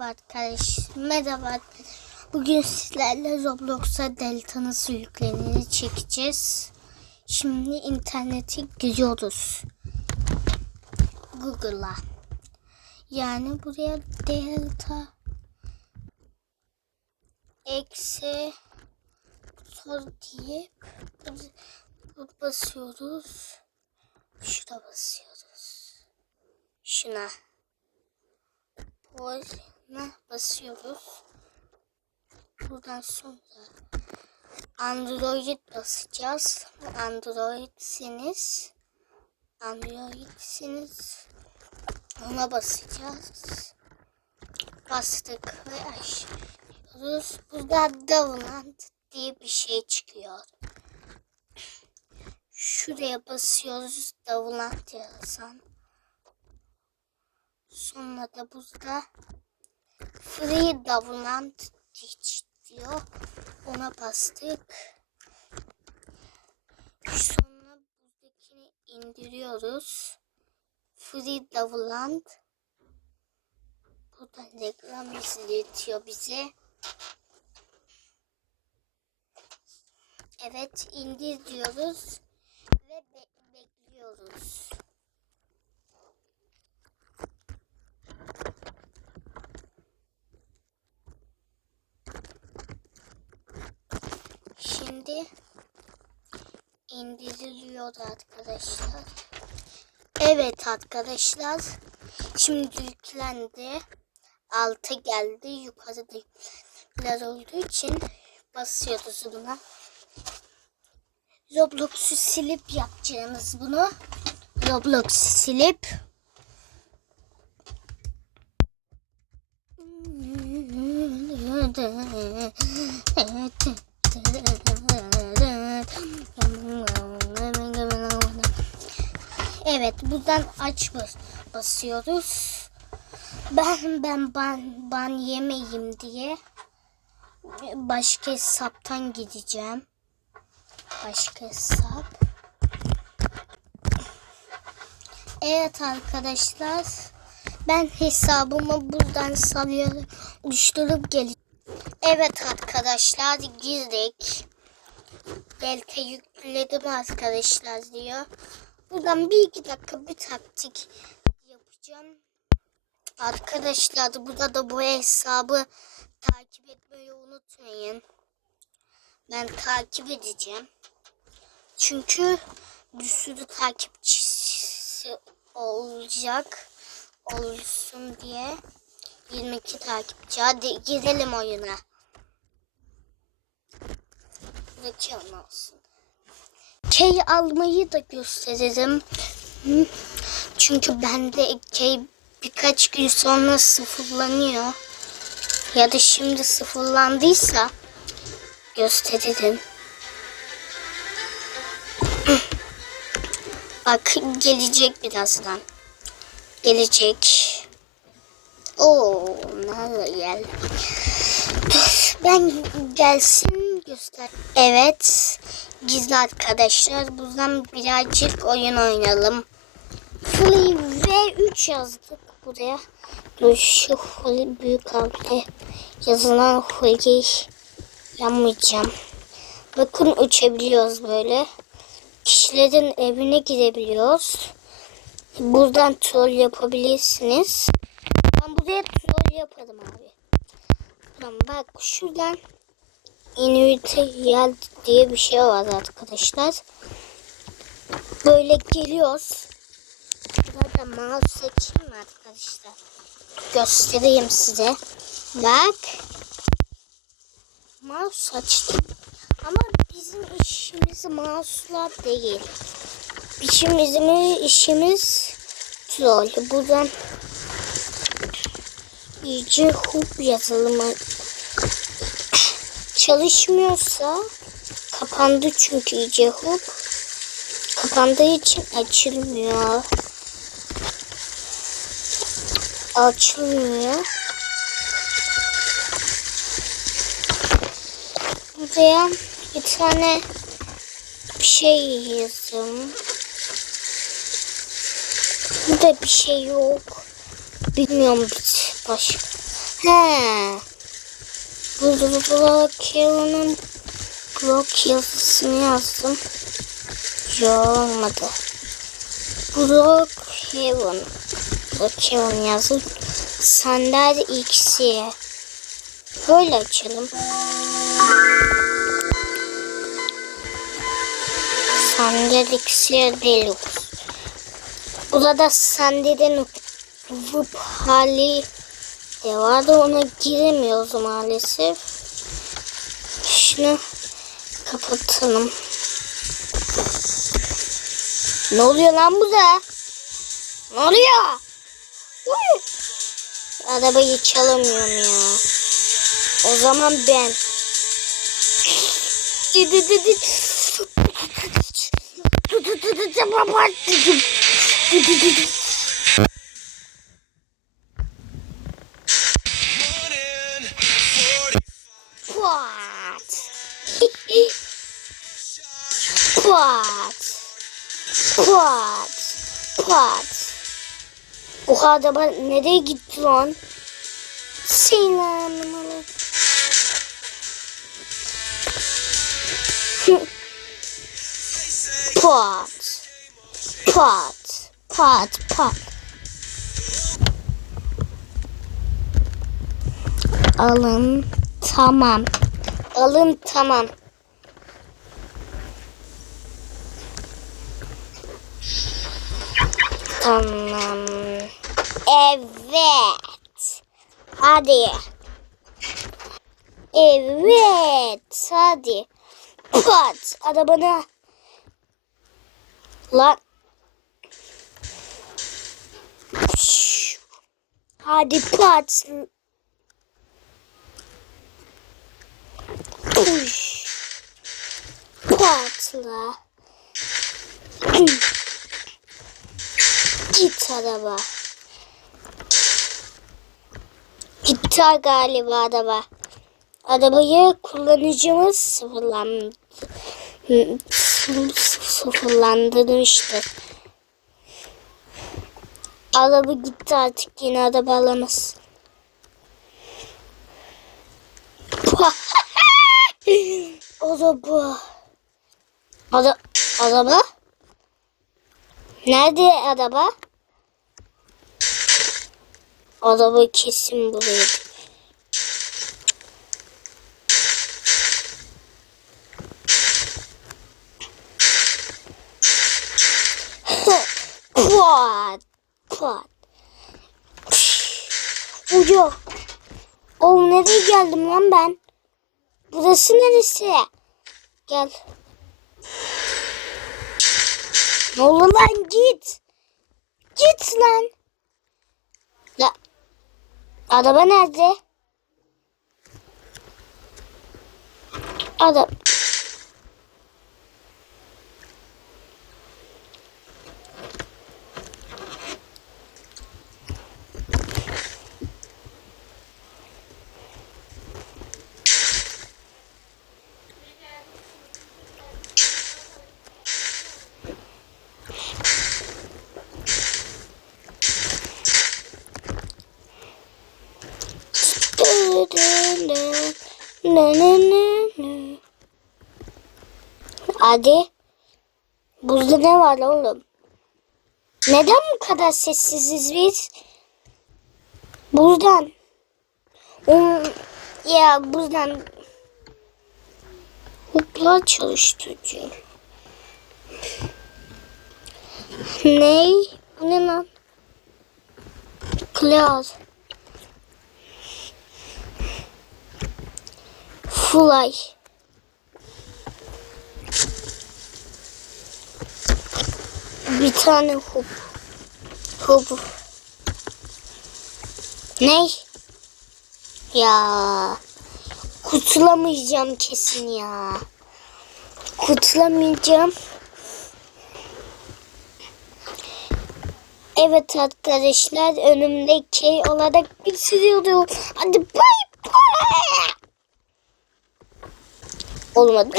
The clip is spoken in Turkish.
arkadaş. Merhaba. Bugün sizlerle Roblox'a Delta nasıl yüklenir çekeceğiz. Şimdi internete giriyoruz. Google'a. Yani buraya Delta eksi sor diye basıyoruz. Şuna basıyoruz. Şuna. Boyuna basıyoruz. Buradan sonra Android basacağız. Androidsiniz. Androidsiniz. Ona basacağız. Bastık ve aşıyoruz. Burada download diye bir şey çıkıyor. Şuraya basıyoruz. Download yazan. Sonra da burada Free Download Teach diyor. Ona bastık. Sonra buradakini indiriyoruz. Free Download. Buradan reklam izletiyor bize. Evet indir diyoruz ve be- bekliyoruz. Şimdi indiriliyor arkadaşlar. Evet arkadaşlar. Şimdi yüklendi. Alta geldi. Yukarıda yükler olduğu için basıyoruz buna. Roblox'u silip yapacağımız bunu. Roblox'u silip Evet buradan aç bas- basıyoruz. Ben ben ban, ban yemeyeyim diye başka hesaptan gideceğim. Başka hesap. Evet arkadaşlar. Ben hesabımı buradan salıyorum. Oluşturup geleceğim. Evet arkadaşlar girdik. Delta yükledim arkadaşlar diyor. Buradan bir iki dakika bir taktik yapacağım. Arkadaşlar burada da bu hesabı takip etmeyi unutmayın. Ben takip edeceğim. Çünkü bir sürü takipçisi olacak. Olsun diye. 22 takipçi. Hadi girelim oyuna. Oyun olsun. Key almayı da gösteririm. Çünkü bende key birkaç gün sonra sıfırlanıyor. Ya da şimdi sıfırlandıysa gösteririm. Bak gelecek birazdan. Gelecek. Oo, nerede gel? Ben gelsin göster. Evet. Gizli arkadaşlar. Buradan birazcık oyun oynayalım. Free V3 yazdık buraya. Dur şu free büyük harfle yazılan free yanmayacağım. Bakın uçabiliyoruz böyle. Kişilerin evine gidebiliyoruz. Buradan troll yapabilirsiniz. Ben buraya troll yaparım abi. Tamam bak şuradan invite yer diye bir şey var arkadaşlar. Böyle geliyoruz. Burada mouse seçeyim arkadaşlar? Göstereyim size. Bak. Mouse açtım. Ama bizim işimiz mouse'lar değil. İşimiz, işimiz troll. Buradan iyice hub yazalım. Çalışmıyorsa kapandı çünkü iyice hub. Kapandığı için açılmıyor. Açılmıyor. Buraya bir tane bir şey yazdım. Burada bir şey yok. Bilmiyorum başka. He. Brookhaven'ın blok yazısını yazdım. Yo olmadı. Brookhaven. Brookhaven yazdım. Sandalye X'i. Böyle açalım. Sandalye X'i Deluxe. Burada Sandy'den Vup hali de vardı. Ona giremiyoruz maalesef. Şunu kapatalım. Ne oluyor lan burada? Ne oluyor? Uy! Arabayı çalamıyorum ya. O zaman ben. What? What? What? Oha araba nereye gitti lan? Selamünaleyküm. Pot. Pot. Pot. Pot. Alın. Tamam. Alın tamam. Tamam. Evet. Hadi. Evet. Hadi. Pat. Arabana. Lan. Hadi pat. Push. Patla. Git araba. Gitti galiba araba. Arabayı kullanıcımız sıfırlandı. Sıfırlandırmıştır. Araba gitti artık yine araba alamaz. Araba. Ara araba? Nerede araba? Araba kesin buraya. Quad. Quad. Ucu. Oğlum nereye geldim lan ben? Burası neresi? Gel. Ne oldu lan git. Git lan. Araba nerede? Adam. Hadi. Buzda ne var oğlum? Neden bu kadar sessiziz biz? Buzdan. Um, ya buzdan. Hopla çalıştırıcı. Ne? Bu ne lan? Cloud. Fly. Bir tane hop. Hop. Ne? Ya. Kurtulamayacağım kesin ya. Kurtulamayacağım. Evet arkadaşlar önümdeki olarak bir sürüyorum. Hadi bay bay. Olmadı.